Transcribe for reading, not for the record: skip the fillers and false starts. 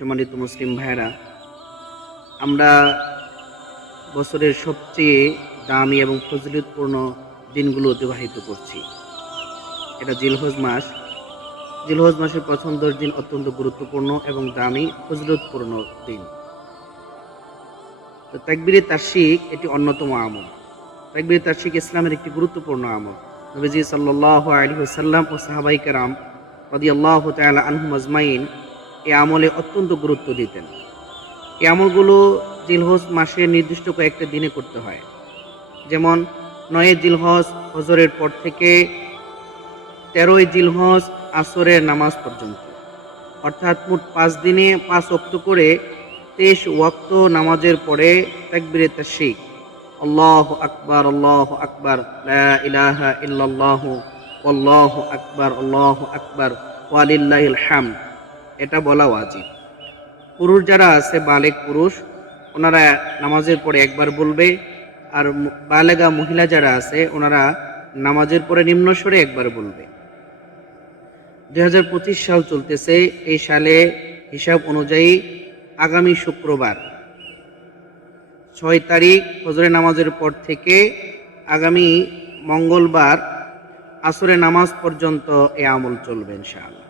সম্মানিত মুসলিম ভাইরা, আমরা বছরের সবচেয়ে দামি এবং ফজিলতপূর্ণ দিনগুলো অতিবাহিত করছি। এটা জিলহজ মাস। জিলহজ মাসের প্রথম 10 দিন অত্যন্ত গুরুত্বপূর্ণ এবং দামি ফজিলতপূর্ণ দিন। তো তাকবীরে তাশরিক এটি অন্যতম আমল। তাকবীরে তাশরিক ইসলামের একটি গুরুত্বপূর্ণ আমল। নবীজি সাল্লাল্লাহু আলাইহি ওয়াসাল্লাম ও সাহাবায়ে কেরাম রাদিয়াল্লাহু তাআলা আনহুম আজমাইন এই আমলে অত্যন্ত গুরুত্ব দিতেন। এই আমলগুলো জিলহজ মাসে নির্দিষ্ট কয়েকটা দিনে করতে হয়। যেমন 9 জিলহজ ফজরের পর থেকে 13 জিলহজ আসরের নামাজ পর্যন্ত, অর্থাৎ মোট 5 দিনে 5 ওয়াক্ত করে 23 ওয়াক্ত নামাজের পরে তাকবীরে তাশরিক, আল্লাহু আকবার, লা ইলাহা ইল্লাল্লাহু আল্লাহু আকবার ওয়া লিল্লাহিল হামদ, এটা বলা ওয়াজিব। পুরুষ যারা আছে, বালেগ পুরুষ, ওনারা নামাজের পরে একবার বলবে, আর বালেগা মহিলা যারা আছে ওনারা নামাজের পরে নিম্ন স্বরে একবার বলবে। 2025 সাল চলতেছে। এই সালে হিসাব অনুযায়ী আগামী শুক্রবার 6 তারিখ ফজরের নামাজের পর থেকে আগামী মঙ্গলবার আসরের নামাজ পর্যন্ত এই আমল চলবে ইনশাআল্লাহ।